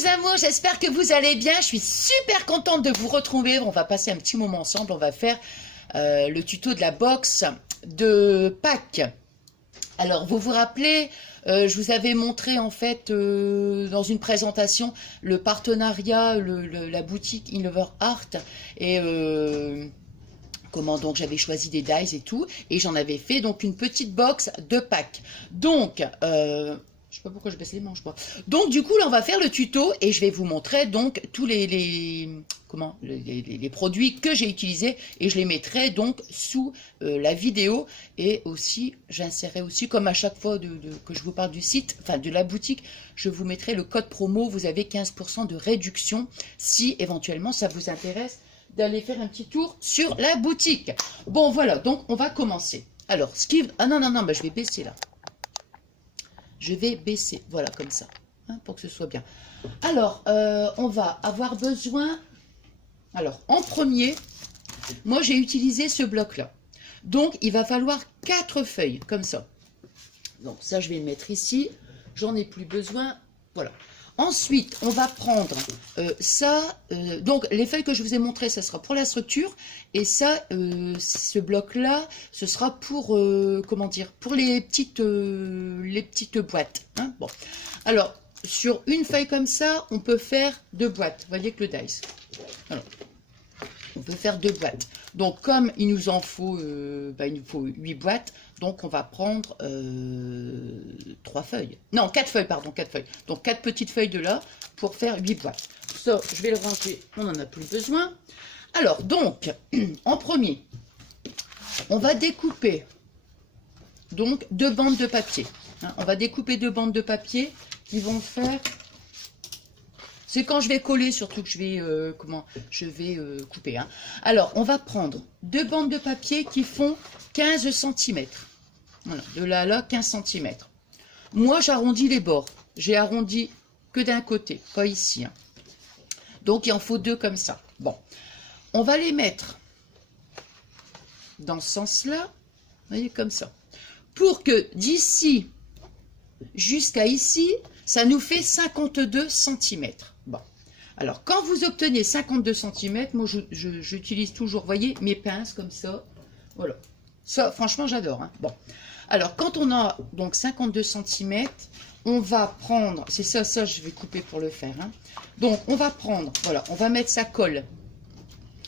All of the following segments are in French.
mes amours, j'espère que vous allez bien. Je suis super contente de vous retrouver. On va passer un petit moment ensemble. On va faire le tuto de la box de Pâques. Alors, vous vous rappelez, je vous avais montré en fait dans une présentation le partenariat, la boutique Inlover Art et comment donc j'avais choisi des dies et tout, et j'en avais fait donc une petite box de Pâques. Donc, je sais pas pourquoi je baisse les manches, moi. Donc du coup là on va faire le tuto et je vais vous montrer donc tous les produits que j'ai utilisés et je les mettrai donc sous la vidéo, et aussi j'insérerai aussi, comme à chaque fois que je vous parle du site, enfin de la boutique, je vous mettrai le code promo. Vous avez 15% de réduction si éventuellement ça vous intéresse d'aller faire un petit tour sur la boutique. Bon voilà, donc on va commencer. Alors ce qui... Ah non, bah, je vais baisser là. Je vais baisser, voilà, comme ça, hein, pour que ce soit bien. Alors, on va avoir besoin... Alors, en premier, moi, j'ai utilisé ce bloc-là. Donc, il va falloir 4 feuilles, comme ça. Donc, ça, je vais le mettre ici. J'en ai plus besoin. Voilà. Ensuite, on va prendre donc les feuilles que je vous ai montrées, ça sera pour la structure, et ça, ce bloc-là, ce sera pour, comment dire, pour les petites boîtes. Hein. Bon, alors, sur une feuille comme ça, on peut faire 2 boîtes. Vous voyez que le dice. Alors, on peut faire 2 boîtes. Donc, comme il nous en faut, il nous faut 8 boîtes, donc on va prendre 3 feuilles. Non, 4 feuilles, pardon, 4 feuilles. Donc, 4 petites feuilles de là pour faire 8 boîtes. Ça, je vais le ranger, on n'en a plus besoin. Alors, donc, en premier, on va découper donc 2 bandes de papier. Hein, on va découper 2 bandes de papier qui vont faire... C'est quand je vais coller, surtout que je vais, couper. Hein. Alors, on va prendre 2 bandes de papier qui font 15 cm. Voilà, de là à là, 15 cm. Moi, j'arrondis les bords. J'ai arrondi que d'un côté, pas ici. Hein. Donc, il en faut 2 comme ça. Bon, on va les mettre dans ce sens-là. Vous voyez, comme ça. Pour que d'ici jusqu'à ici, ça nous fait 52 cm. Bon, alors quand vous obtenez 52 cm, moi j'utilise toujours, vous voyez, mes pinces comme ça. Voilà, ça franchement j'adore. Hein. Bon, alors quand on a donc 52 cm, on va prendre, c'est ça je vais couper pour le faire. Hein. Donc on va prendre, voilà, on va mettre sa colle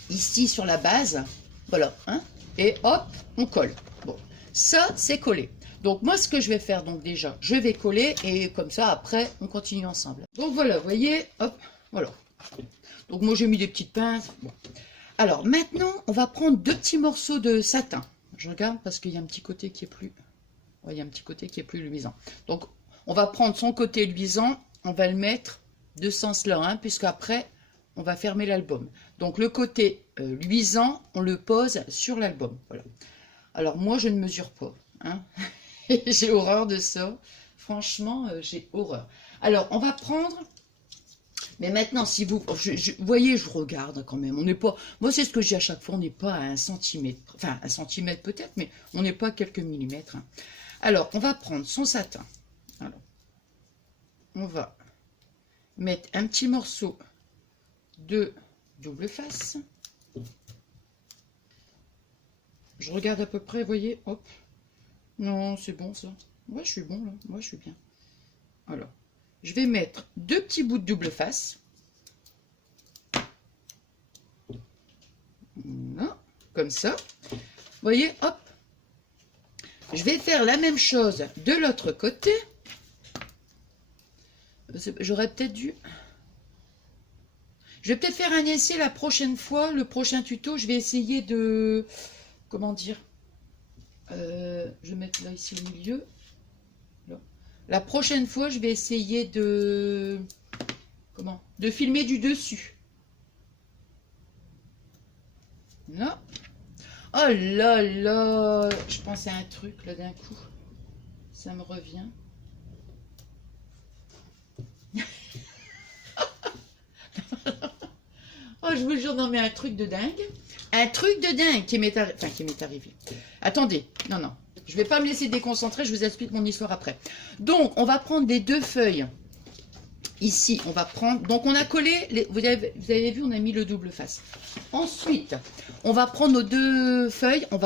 ici sur la base, voilà, hein, et hop, on colle. Bon, ça c'est collé. Donc moi ce que je vais faire, donc déjà je vais coller, et comme ça après on continue ensemble. Donc voilà, vous voyez, hop, voilà. Donc moi j'ai mis des petites pinces. Bon. Alors maintenant on va prendre 2 petits morceaux de satin. Je regarde parce qu'il y a un petit côté qui est plus... Ouais, il y a un petit côté qui est plus luisant. Donc on va prendre son côté luisant, on va le mettre de ce sens-là, hein, puisque après on va fermer l'album. Donc le côté luisant, on le pose sur l'album. Voilà. Alors moi je ne mesure pas, hein. J'ai horreur de ça. Franchement, j'ai horreur. Alors, on va prendre... Mais maintenant, si vous... voyez, je regarde quand même. On n'est pas... Moi, c'est ce que j'ai à chaque fois. On n'est pas à 1 cm. Enfin, 1 cm peut-être, mais on n'est pas à quelques millimètres. Hein. Alors, on va prendre son satin. Alors, on va mettre un petit morceau de double face. Je regarde à peu près, vous voyez, hop. Non, c'est bon ça. Ouais, je suis bon là. Moi, je suis bien. Alors, je vais mettre 2 petits bouts de double face. Voilà, comme ça. Vous voyez, hop. Je vais faire la même chose de l'autre côté. J'aurais peut-être dû... Je vais peut-être faire un essai la prochaine fois. Le prochain tuto, je vais essayer de... Comment dire ? Je vais mettre là ici au milieu. Là. La prochaine fois, je vais essayer de filmer du dessus. Là. Oh là là, je pense à un truc là d'un coup. Ça me revient. Oh, je vous jure, non mais un truc de dingue. Un truc de dingue qui m'est arrivé. Attendez, non. Je ne vais pas me laisser déconcentrer, je vous explique mon histoire après. Donc, on va prendre les 2 feuilles ici, on va prendre... Donc, on a collé... vous avez vu, on a mis le double face. Ensuite, on va prendre nos deux feuilles. On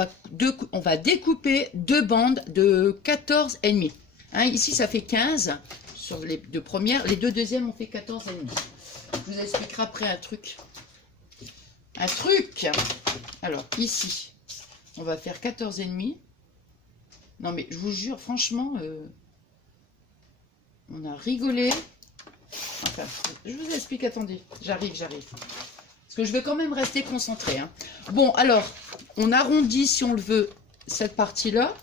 va découper deux bandes de 14,5. Hein, ici, ça fait 15 sur les deux premières. Les deux deuxièmes, on fait 14,5. Je vous expliquerai après un truc. Un truc. Alors, ici, on va faire 14,5. Non, mais je vous jure, franchement, on a rigolé. Enfin, je vous explique, attendez, j'arrive. Parce que je vais quand même rester concentré. Hein. Bon, alors, on arrondit, si on le veut, cette partie-là.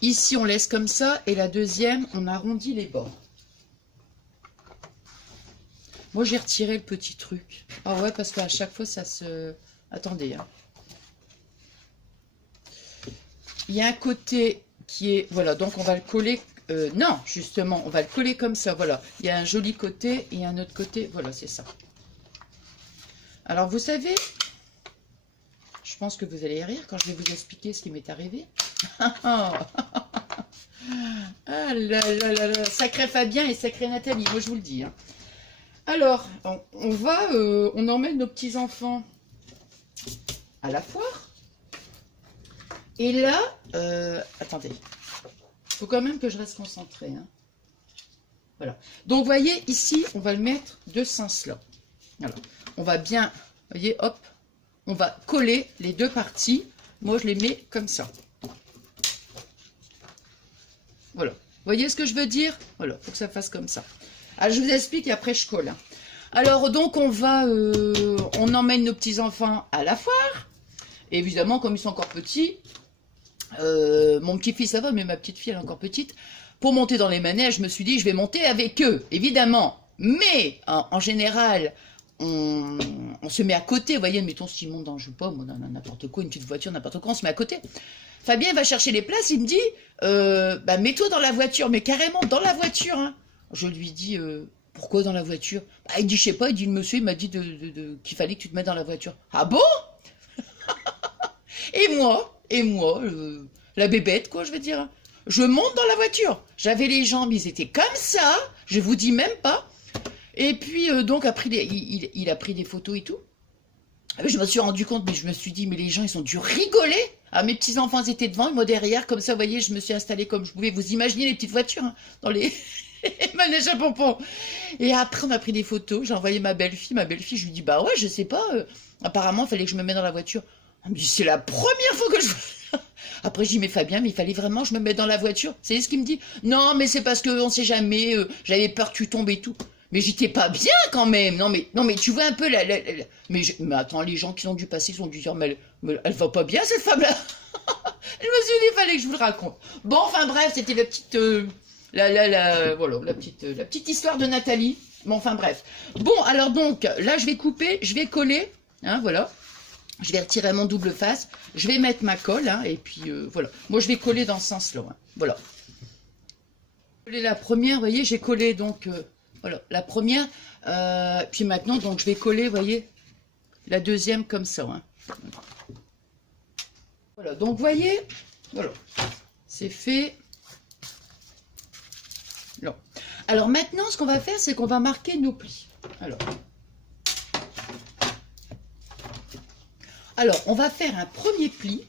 Ici, on laisse comme ça. Et la deuxième, on arrondit les bords. Moi, j'ai retiré le petit truc. Ah ouais, parce qu'à chaque fois, ça se... Attendez. Hein. Il y a un côté qui est... Voilà, donc on va le coller... non, justement, on va le coller comme ça, voilà. Il y a un joli côté et un autre côté, voilà, c'est ça. Alors, vous savez, je pense que vous allez rire quand je vais vous expliquer ce qui m'est arrivé. Ah là là là là, sacré Fabien et sacré Nathalie, moi je vous le dis. Hein. Alors, on emmène nos petits-enfants à la foire. Et là, attendez. Il faut quand même que je reste concentrée. Hein. Voilà. Donc, vous voyez, ici, on va le mettre de ce sens-là. Voilà. On va bien, vous voyez, hop, on va coller les deux parties. Moi, je les mets comme ça. Voilà. Vous voyez ce que je veux dire? Voilà, il faut que ça fasse comme ça. Alors, je vous explique et après, je colle. Hein. Alors, donc, on emmène nos petits-enfants à la foire. Et évidemment, comme ils sont encore petits... mon petit-fils ça va, mais ma petite fille elle est encore petite. Pour monter dans les manèges, je me suis dit je vais monter avec eux, évidemment. Mais en général, on se met à côté. Vous voyez, mettons s'ils montent dans, je sais pas, dans n'importe quoi, une petite voiture, n'importe quoi, on se met à côté. Fabien va chercher les places, il me dit bah, mets-toi dans la voiture, mais carrément dans la voiture. Hein. Je lui dis pourquoi dans la voiture? Bah, il dit je sais pas, il dit le monsieur il m'a dit qu'il fallait que tu te mettes dans la voiture. Ah bon? Et moi, la bébête, quoi, je veux dire. Je monte dans la voiture. J'avais les jambes, ils étaient comme ça. Je vous dis même pas. Et puis, donc, après, il a pris des photos et tout. Je me suis rendu compte, mais je me suis dit, mais les gens, ils ont dû rigoler. Ah, mes petits-enfants étaient devant, et moi derrière, comme ça, vous voyez, je me suis installée comme je pouvais. Vous imaginez les petites voitures, hein, dans les manèges à pompons. Et après, on a pris des photos. J'ai envoyé ma belle-fille. Je lui dis, bah ouais, je sais pas. Apparemment, il fallait que je me mette dans la voiture. Elle me dit, c'est la première fois que je... Après, je dis, mais Fabien, mais il fallait vraiment que je me mette dans la voiture. C'est ce qu'il me dit. Non, mais c'est parce qu'on sait jamais, j'avais peur que tu tombes et tout. Mais j'étais pas bien quand même. Non, mais tu vois un peu mais attends, les gens qui ont dû passer, ils ont dû dire, mais elle va pas bien cette femme-là. Je me suis dit, il fallait que je vous le raconte. Bon, enfin bref, c'était la petite... voilà, la petite histoire de Nathalie. Bon, enfin bref. Bon, alors donc, là, je vais couper, je vais coller. Hein, voilà. Je vais retirer mon double face. Je vais mettre ma colle. Hein, et puis, voilà. Moi, je vais coller dans ce sens-là. Hein, voilà. La première, vous voyez, j'ai collé donc... voilà, la première. Puis maintenant, donc, je vais coller, vous voyez, la deuxième comme ça. Hein. Voilà, donc, vous voyez, voilà. C'est fait. Là. Alors, maintenant, ce qu'on va faire, c'est qu'on va marquer nos plis. Alors, on va faire un premier pli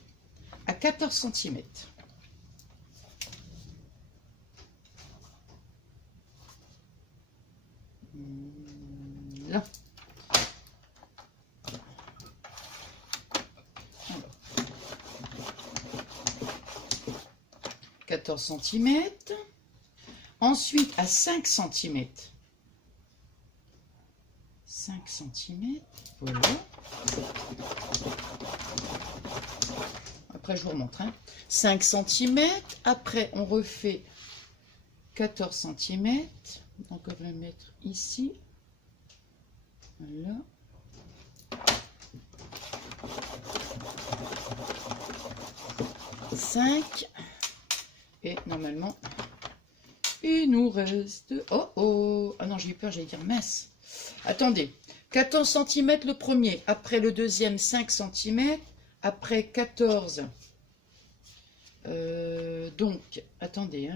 à 14 cm. Là. 14 cm. Ensuite, à 5 cm. 5 cm. Voilà. Après, je vous remontre. Hein. 5 cm. Après, on refait 14 cm. Donc, on va le mettre ici. Voilà. Cinq. Et normalement, il nous reste... Oh, oh. Ah non, j'ai eu peur, j'allais dire mince. Attendez. 14 cm le premier. Après le deuxième, 5 cm. Après 14. Donc, attendez, hein,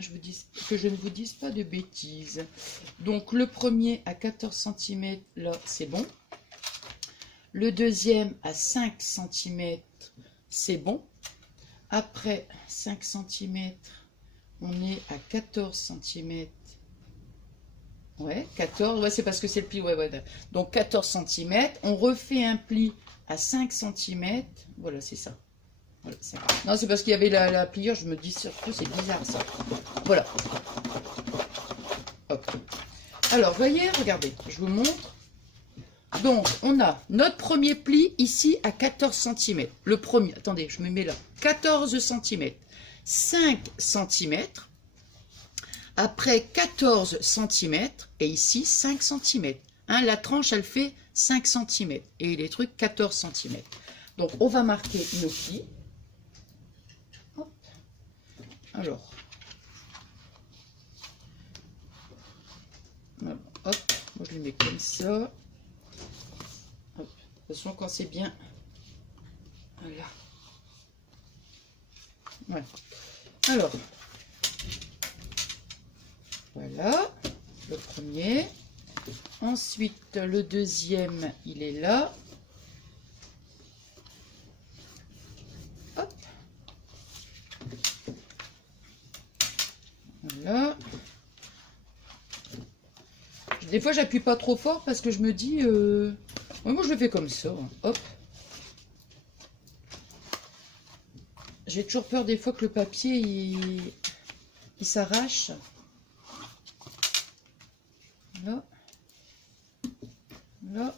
que je ne vous dise pas de bêtises. Donc, le premier à 14 cm, là, c'est bon. Le deuxième à 5 cm, c'est bon. Après 5 cm, on est à 14 cm. Ouais, 14, ouais, c'est parce que c'est le pli, ouais. Donc 14 cm, on refait un pli à 5 cm, voilà, c'est ça. Voilà, non, c'est parce qu'il y avait la pliure, je me dis surtout, c'est bizarre ça. Voilà. Hop. Alors, voyez, regardez, je vous montre. Donc, on a notre premier pli ici à 14 cm. Le premier, attendez, je me mets là. 14 cm. 5 cm. Après 14 cm. Et ici, 5 cm. Hein, la tranche, elle fait 5 cm. Et les trucs, 14 cm. Donc, on va marquer nos plis. Hop. Alors. Hop. Moi, je les mets comme ça. De toute façon, quand c'est bien, voilà. Ouais. Alors, voilà, le premier. Ensuite, le deuxième, il est là. Hop. Voilà. Des fois, j'appuie pas trop fort parce que je me dis... moi, je le fais comme ça. Hop. J'ai toujours peur des fois que le papier, il s'arrache. Là. Là.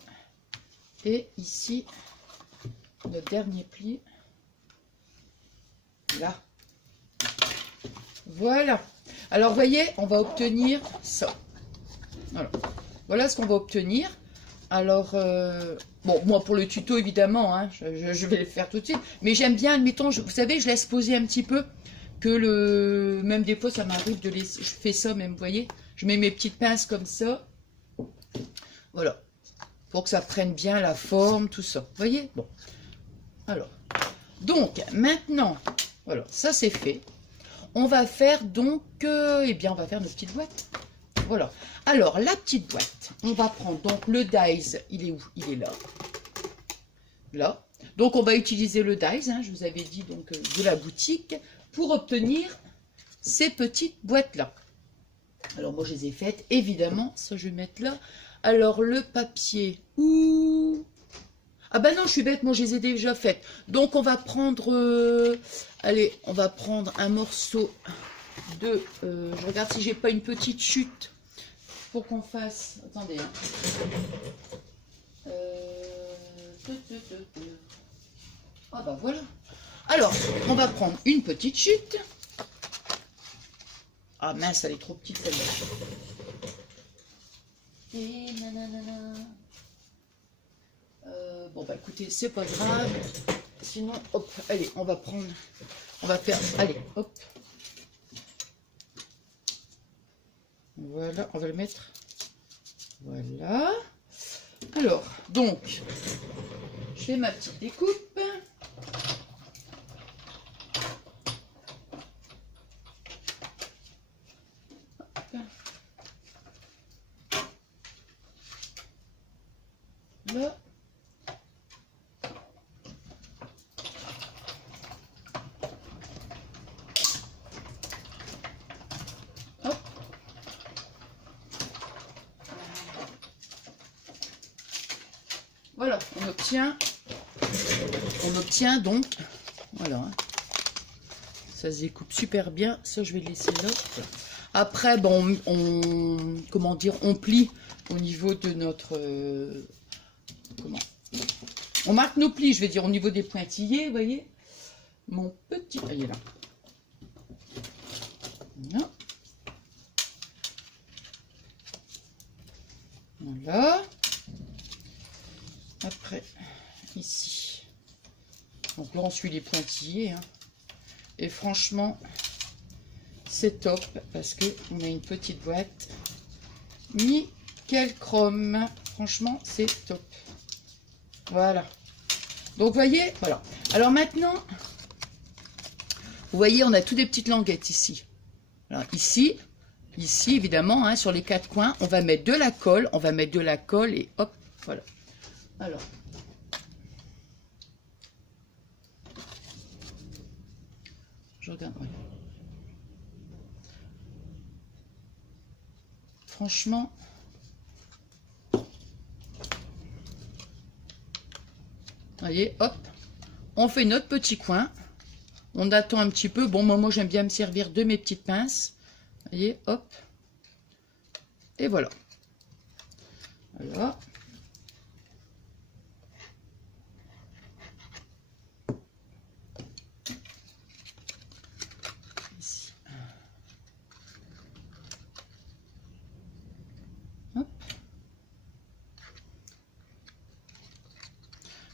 Et ici, le dernier pli. Là. Voilà. Alors, vous voyez, on va obtenir ça. Voilà ce qu'on va obtenir. Alors, bon, moi pour le tuto évidemment, hein, je vais le faire tout de suite. Mais j'aime bien, admettons, vous savez, je laisse poser un petit peu. Même des fois, ça m'arrive de laisser, je fais ça même, vous voyez. Je mets mes petites pinces comme ça. Voilà. Pour que ça prenne bien la forme, tout ça. Vous voyez? Bon. Alors. Donc, maintenant, voilà, ça c'est fait. On va faire donc, eh bien, on va faire nos petites boîtes. Voilà. Alors, la petite boîte, on va prendre donc le dies, il est où? Il est là. Là. Donc, on va utiliser le dies, hein, je vous avais dit, donc de la boutique, pour obtenir ces petites boîtes-là. Alors, moi, je les ai faites, évidemment, ça, je vais mettre là. Alors, le papier, ouh. Ah ben non, je suis bête, moi, je les ai déjà faites. Donc, on va prendre, allez, on va prendre un morceau de, je regarde si j'ai pas une petite chute. Pour qu'on fasse... Attendez. Hein. Ah bah voilà. Alors, on va prendre une petite chute. Ah mince, elle est trop petite celle-là. Et nanana. Bon bah écoutez, c'est pas grave. Sinon, hop, allez, on va prendre... On va faire... Allez, hop. Voilà, on va le mettre. Voilà. Alors, donc, je fais ma petite découpe. Hop. Là. Voilà, on obtient donc, voilà, hein, ça se découpe super bien, ça je vais le laisser là. Après, bon, comment dire, on plie au niveau de notre, on marque nos plis, je vais dire, au niveau des pointillés, vous voyez, mon petit, il est là. Voilà. Voilà. Après, ici. Donc là, on suit les pointillés. Hein. Et franchement, c'est top parce qu'on a une petite boîte. Nickel chrome. Franchement, c'est top. Voilà. Donc, vous voyez, voilà. Alors maintenant, Vous voyez, on a toutes des petites languettes ici. Alors, ici, évidemment, hein, sur les 4 coins, on va mettre de la colle. On va mettre de la colle et hop, voilà. Alors, je regarde. Ouais. Franchement, voyez, hop, on fait notre petit coin. On attend un petit peu. Bon, moi j'aime bien me servir de mes petites pinces. Voyez, hop. Et voilà. Voilà. Ici. Hop.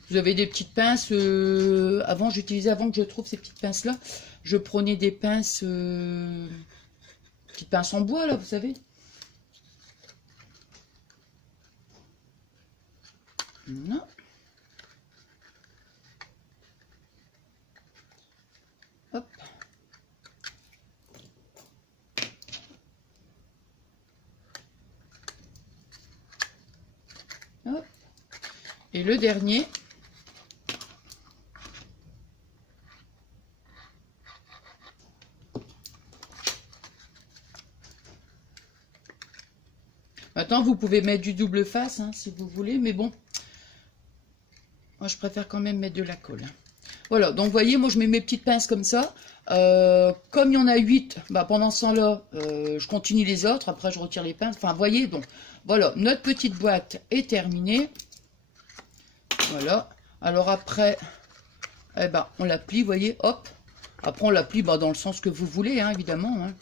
Vous avez des petites pinces. Avant, j'utilisais, avant que je trouve ces petites pinces là, je prenais des pinces, petites pinces en bois là, vous savez. Non. Hop. Hop. Et le dernier. Maintenant, vous pouvez mettre du double face, hein, si vous voulez, mais bon, moi, je préfère quand même mettre de la colle. Voilà, donc, vous voyez, moi, je mets mes petites pinces comme ça. Comme il y en a 8, bah, pendant ce temps-là, je continue les autres. Après, je retire les pinces. Enfin, vous voyez, donc, voilà, notre petite boîte est terminée. Voilà. Alors, après, eh ben, on la plie, vous voyez, hop. Après, on la plie bah, dans le sens que vous voulez, hein, évidemment, hein.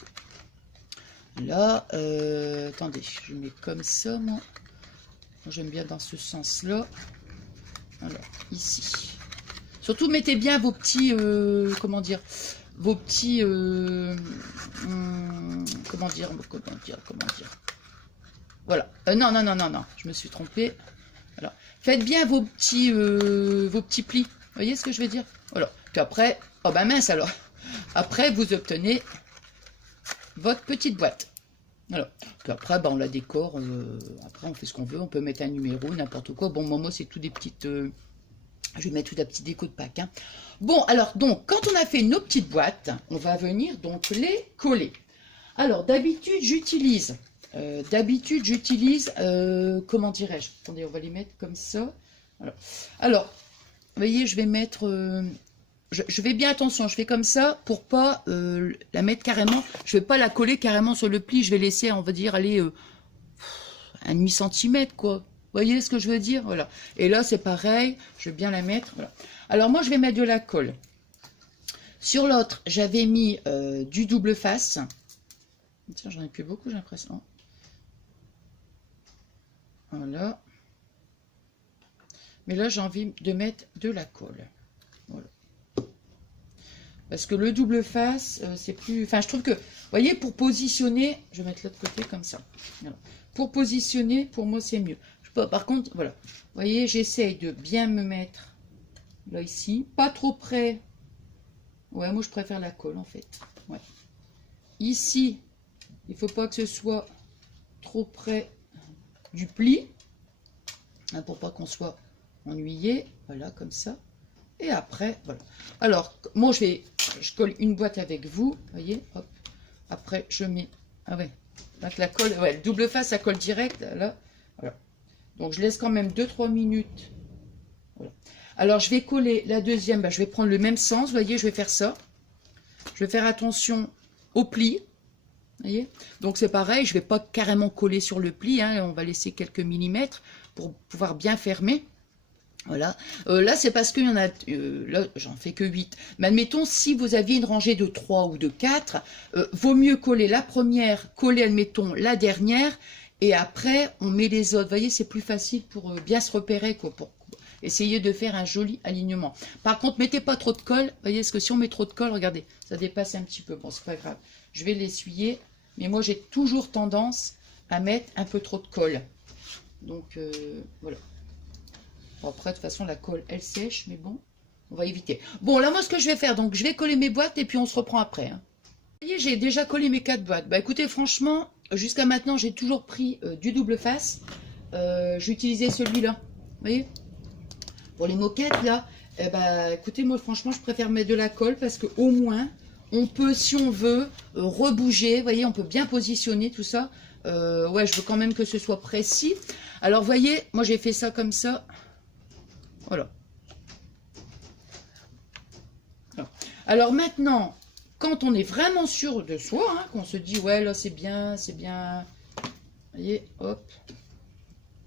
Là, attendez, je mets comme ça, moi. J'aime bien dans ce sens-là. Alors, ici. Surtout, mettez bien vos petits, comment dire, vos petits, comment dire. Voilà. Non, je me suis trompée. Voilà. Faites bien vos petits plis. Vous voyez ce que je veux dire? Voilà. Puis après, oh ben mince alors. Après, vous obtenez votre petite boîte. Alors, puis après, bah, on la décore. Après, on fait ce qu'on veut. On peut mettre un numéro, n'importe quoi. Bon, moi, c'est tout des petites. Je vais mettre tout la petite déco de Pâques. Hein. Bon, alors, donc, quand on a fait nos petites boîtes, on va venir donc les coller. Alors, d'habitude, j'utilise. Comment dirais-je? Attendez, on va les mettre comme ça. Alors, vous voyez, je vais mettre. Je vais bien attention, je fais comme ça pour pas la mettre carrément. Je vais pas la coller carrément sur le pli. Je vais laisser, on va dire, aller un demi-centimètre, quoi. Vous voyez ce que je veux dire? Voilà. Et là, c'est pareil. Je vais bien la mettre. Voilà. Alors, moi, je vais mettre de la colle. Sur l'autre, j'avais mis du double face. Tiens, j'en ai plus beaucoup, j'ai l'impression. Voilà. Mais là, j'ai envie de mettre de la colle. Voilà. Parce que le double face, c'est plus... Enfin, je trouve que... Vous voyez, pour positionner... Je vais mettre l'autre côté comme ça. Voilà. Pour positionner, pour moi, c'est mieux. Par contre, voilà. Vous voyez, j'essaye de bien me mettre là, ici. Pas trop près. Ouais, moi, je préfère la colle, en fait. Ouais. Ici, il ne faut pas que ce soit trop près du pli. Hein, pour pas qu'on soit ennuyé. Voilà, comme ça. Et après, voilà. Alors, moi, je colle une boîte avec vous. Voyez, hop. Après, je mets... Ah ouais. Donc, la colle, ouais, double face, ça colle direct. Là, voilà. Donc, je laisse quand même 2-3 minutes. Voilà. Alors, je vais coller la deuxième. Bah, je vais prendre le même sens. Vous voyez, je vais faire ça. Je vais faire attention au pli. Vous voyez? Donc, c'est pareil. Je ne vais pas carrément coller sur le pli. Hein, on va laisser quelques millimètres pour pouvoir bien fermer. Voilà. Là, c'est parce qu'il y en a... là, j'en fais que 8. Mais admettons, si vous aviez une rangée de 3 ou de 4, vaut mieux coller la première, coller, admettons, la dernière, et après, on met les autres. Vous voyez, c'est plus facile pour bien se repérer, quoi, pour essayer de faire un joli alignement. Par contre, mettez pas trop de colle. Vous voyez, parce que si on met trop de colle, regardez, ça dépasse un petit peu. Bon, c'est pas grave. Je vais l'essuyer. Mais moi, j'ai toujours tendance à mettre un peu trop de colle. Donc, voilà. Bon, après, de toute façon, la colle, elle sèche, mais bon, On va éviter. Bon, là, moi, ce que je vais faire, donc, je vais coller mes boîtes et puis on se reprend après. Hein. Vous voyez, j'ai déjà collé mes 4 boîtes. Bah, écoutez, franchement, jusqu'à maintenant, j'ai toujours pris du double face. J'ai utilisé celui-là. Vous voyez? Pour les moquettes, là, eh ben, écoutez, moi, franchement, je préfère mettre de la colle parce que au moins, on peut, si on veut, rebouger. Vous voyez, on peut bien positionner tout ça. Ouais, je veux quand même que ce soit précis. Alors, vous voyez, moi, j'ai fait ça comme ça. Voilà. Alors maintenant, quand on est vraiment sûr de soi, hein, qu'on se dit, ouais, là, c'est bien, c'est bien. Vous voyez, hop.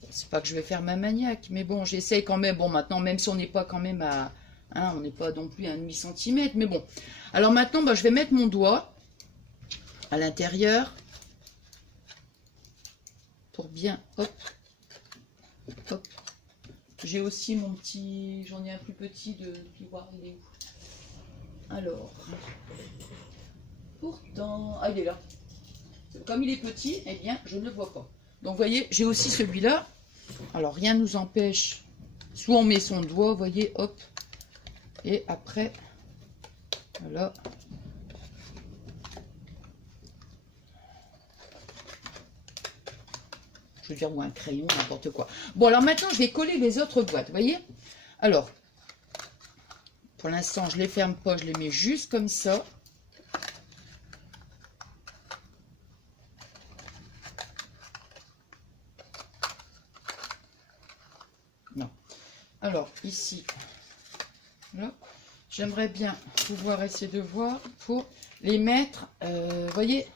C'est pas que je vais faire ma maniaque, mais bon, j'essaye quand même. Bon, maintenant, même si on n'est pas quand même à... Hein, on n'est pas non plus à 1,5 cm, mais bon. Alors maintenant, bah, je vais mettre mon doigt à l'intérieur pour bien... Hop. Hop. J'ai aussi mon petit... J'en ai un plus petit de plioir, il est où? Alors... Pourtant... Ah, il est là. Comme il est petit, eh bien, je ne le vois pas. Donc, vous voyez, j'ai aussi celui-là. Alors, rien ne nous empêche. Soit on met son doigt, vous voyez, hop. Et après, voilà. Je veux dire, ou un crayon, n'importe quoi. Bon, alors maintenant, je vais coller les autres boîtes, vous voyez. Alors, pour l'instant, je ne les ferme pas, je les mets juste comme ça. Non. Alors, ici, là, j'aimerais bien pouvoir essayer de voir pour les mettre, vous voyez,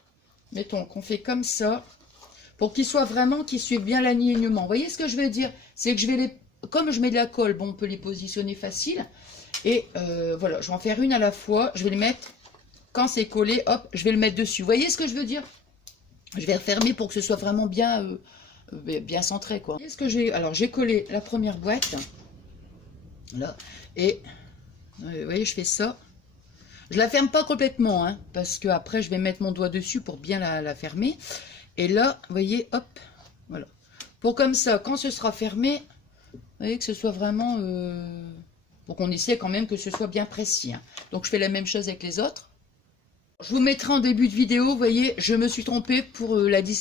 mettons qu'on fait comme ça, pour qu'ils soient vraiment, qu'ils suivent bien l'alignement. Vous voyez ce que je veux dire? C'est que je vais les, comme je mets de la colle, bon, on peut les positionner facile. Et voilà, je vais en faire une à la fois. Je vais les mettre, quand c'est collé, hop, je vais le mettre dessus. Vous voyez ce que je veux dire? Je vais refermer pour que ce soit vraiment bien, bien centré, quoi. Vous voyez ce que j'ai? Alors, j'ai collé la première boîte. Là. Et, vous voyez, je fais ça. Je la ferme pas complètement, hein, parce que après je vais mettre mon doigt dessus pour bien la fermer. Et là, vous voyez, hop, voilà. Pour comme ça, quand ce sera fermé, vous voyez que ce soit vraiment... pour qu'on essaie quand même que ce soit bien précis. Hein. Donc je fais la même chose avec les autres. Je vous mettrai en début de vidéo, vous voyez, je me suis trompée pour,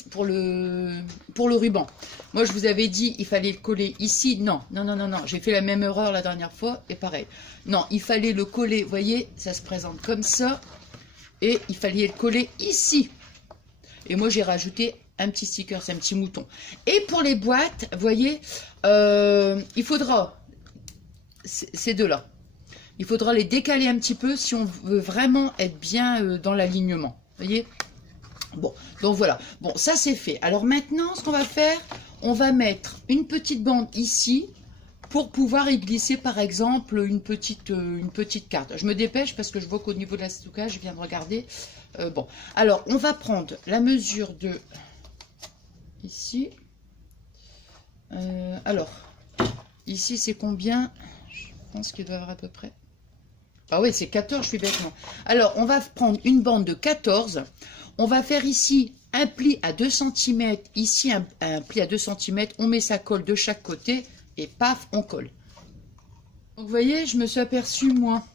pour le ruban. Moi, je vous avais dit, il fallait le coller ici. Non, non, non, non, non. J'ai fait la même erreur la dernière fois et pareil. Non, il fallait le coller, vous voyez, ça se présente comme ça. Et il fallait le coller ici. Et moi, j'ai rajouté un petit sticker, c'est un petit mouton. Et pour les boîtes, vous voyez, il faudra ces deux-là. Il faudra les décaler un petit peu si on veut vraiment être bien dans l'alignement. Vous voyez? Bon, donc voilà. Bon, ça c'est fait. Alors maintenant, ce qu'on va faire, on va mettre une petite bande ici pour pouvoir y glisser par exemple une petite carte. Je me dépêche parce que je vois qu'au niveau de la stockage, je viens de regarder. Bon, alors on va prendre la mesure de ici. Alors, ici c'est combien? Je pense qu'il doit y avoir à peu près... Ah oui, c'est 14, je suis bête, non. Alors, on va prendre une bande de 14. On va faire ici un pli à 2 cm. Ici, un pli à 2 cm. On met sa colle de chaque côté. Et paf, on colle. Donc, vous voyez, je me suis aperçue, moi.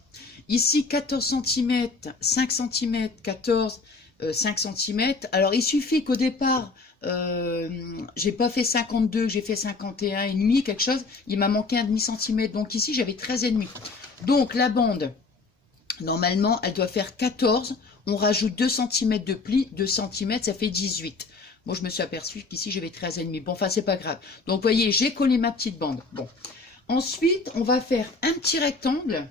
Ici, 14 cm, 5 cm, 14, 5 cm. Alors, il suffit qu'au départ... j'ai pas fait 52, j'ai fait 51,5, quelque chose. Il m'a manqué 1,5 cm. Donc, ici, j'avais 13,5. Donc, la bande... Normalement, elle doit faire 14. On rajoute 2 cm de pli. 2 cm, ça fait 18. Moi, je me suis aperçue qu'ici, j'avais 13,5. Bon, enfin, c'est pas grave. Donc, vous voyez, j'ai collé ma petite bande. Bon. Ensuite, on va faire un petit rectangle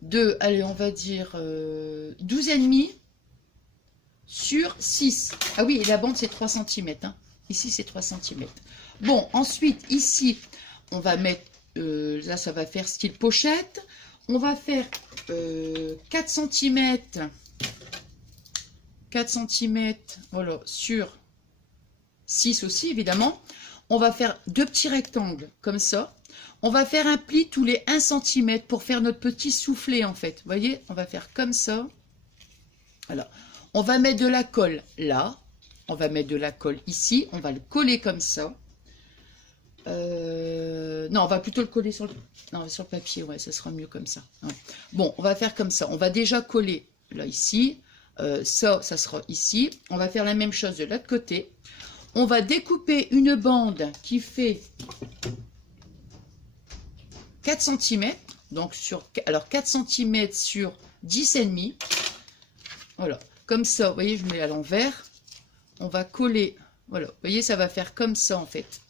de, allez, on va dire 12,5 sur 6. Ah oui, et la bande, c'est 3 cm. Hein. Ici, c'est 3 cm. Bon, ensuite, ici, on va mettre, là, ça va faire style pochette. On va faire 4 cm, voilà, sur 6 aussi, évidemment. On va faire 2 petits rectangles, comme ça. On va faire un pli tous les 1 cm pour faire notre petit soufflet, en fait. Vous voyez, on va faire comme ça. Alors, on va mettre de la colle là. On va mettre de la colle ici. On va le coller comme ça. Non, on va plutôt le coller sur le... Non, sur le papier, ouais, ça sera mieux comme ça. Ouais. Bon, on va faire comme ça. On va déjà coller là, ici. Ça sera ici. On va faire la même chose de l'autre côté. On va découper une bande qui fait 4 cm. Donc, alors 4 cm sur 10,5. Voilà. Comme ça, vous voyez, je mets à l'envers. On va coller. Voilà. Vous voyez, ça va faire comme ça, en fait.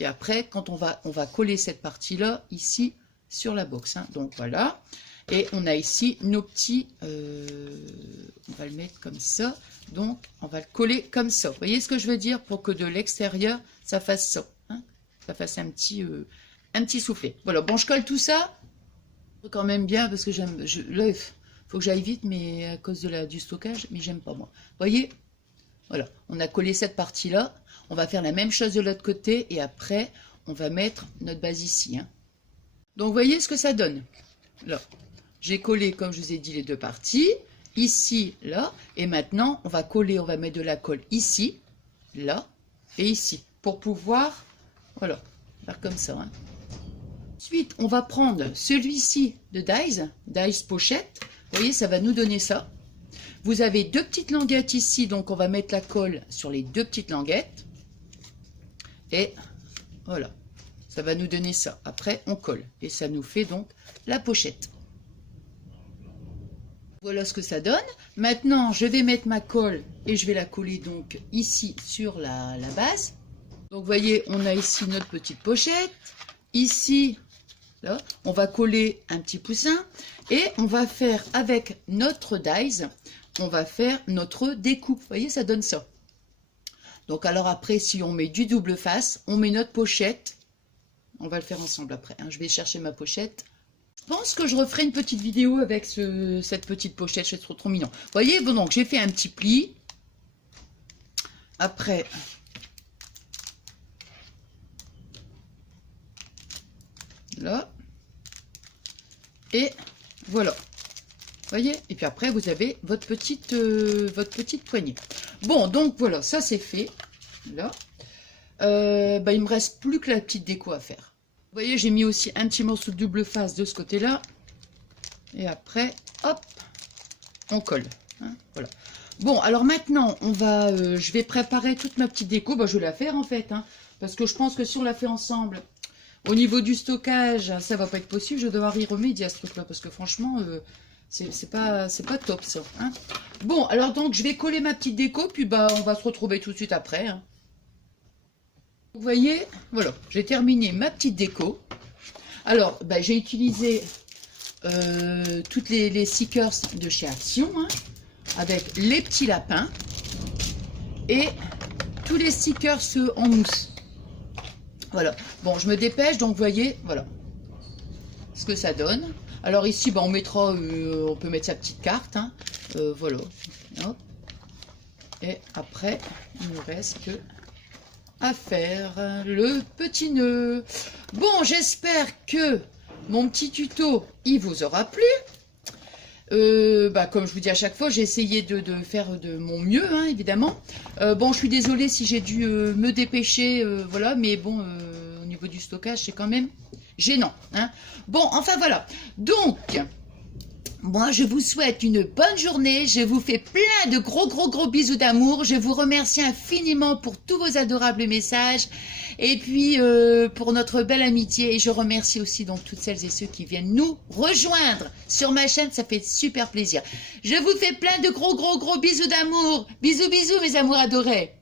Et après, quand on va coller cette partie-là, ici, sur la box. Hein. Donc, voilà. Et on a ici nos petits... on va le mettre comme ça. Donc, on va le coller comme ça. Vous voyez ce que je veux dire? Pour que de l'extérieur, ça fasse ça. Hein. Ça fasse un petit soufflet. Voilà. Bon, je colle tout ça. Quand même bien, parce que j'aime... Là, il faut que j'aille vite, mais à cause du stockage. Mais j'aime pas, moi. Vous voyez? Voilà. On a collé cette partie-là. On va faire la même chose de l'autre côté et après, on va mettre notre base ici. Hein. Donc, vous voyez ce que ça donne. Là, j'ai collé, comme je vous ai dit, les deux parties. Ici, là. Et maintenant, on va coller, on va mettre de la colle ici, là et ici. Pour pouvoir, voilà, faire comme ça. Hein. Ensuite, on va prendre celui-ci de Dies pochette. Vous voyez, ça va nous donner ça. Vous avez deux petites languettes ici, donc on va mettre la colle sur les deux petites languettes. Et voilà, ça va nous donner ça. Après, on colle. Et ça nous fait donc la pochette. Voilà ce que ça donne. Maintenant, je vais mettre ma colle et je vais la coller donc ici sur la base. Donc, vous voyez, on a ici notre petite pochette. Ici, là, on va coller un petit poussin. Et on va faire avec notre dies, on va faire notre découpe. Vous voyez, ça donne ça. Donc, alors après, si on met du double face, on met notre pochette. On va le faire ensemble après. Hein. Je vais chercher ma pochette. Je pense que je referai une petite vidéo avec cette petite pochette. C'est trop mignon. Vous voyez, bon, donc j'ai fait un petit pli. Après, là. Et voilà. Vous voyez? Et puis après, vous avez votre petite poignée. Bon, donc voilà, ça c'est fait. Là. Il me reste plus que la petite déco à faire. Vous voyez, j'ai mis aussi un petit morceau de double face de ce côté-là. Et après, hop, on colle. Hein, voilà. Bon, alors maintenant, je vais préparer toute ma petite déco. Je vais la faire en fait. Hein, parce que je pense que si on la fait ensemble, au niveau du stockage, ça va pas être possible. Je vais devoir y remédier à ce truc-là. Parce que franchement... c'est pas top ça. Hein. Bon, alors donc je vais coller ma petite déco, puis on va se retrouver tout de suite après. Hein. Vous voyez, voilà, j'ai terminé ma petite déco. Alors, j'ai utilisé toutes les stickers de chez Action, hein, avec les petits lapins et tous les stickers en mousse. Voilà, bon, je me dépêche, donc vous voyez, voilà ce que ça donne. Alors ici, on mettra, on peut mettre sa petite carte, hein. Voilà. Hop. Et après, il ne nous reste que à faire le petit nœud. Bon, j'espère que mon petit tuto, il vous aura plu. Comme je vous dis à chaque fois, j'ai essayé de faire de mon mieux, hein, évidemment. Bon, je suis désolée si j'ai dû me dépêcher, voilà, mais bon, au niveau du stockage, c'est quand même gênant. Hein. Bon, enfin voilà. Donc, moi, je vous souhaite une bonne journée. Je vous fais plein de gros bisous d'amour. Je vous remercie infiniment pour tous vos adorables messages. Et puis, pour notre belle amitié. Et je remercie aussi donc toutes celles et ceux qui viennent nous rejoindre sur ma chaîne. Ça fait super plaisir. Je vous fais plein de gros bisous d'amour. Bisous, mes amours adorés.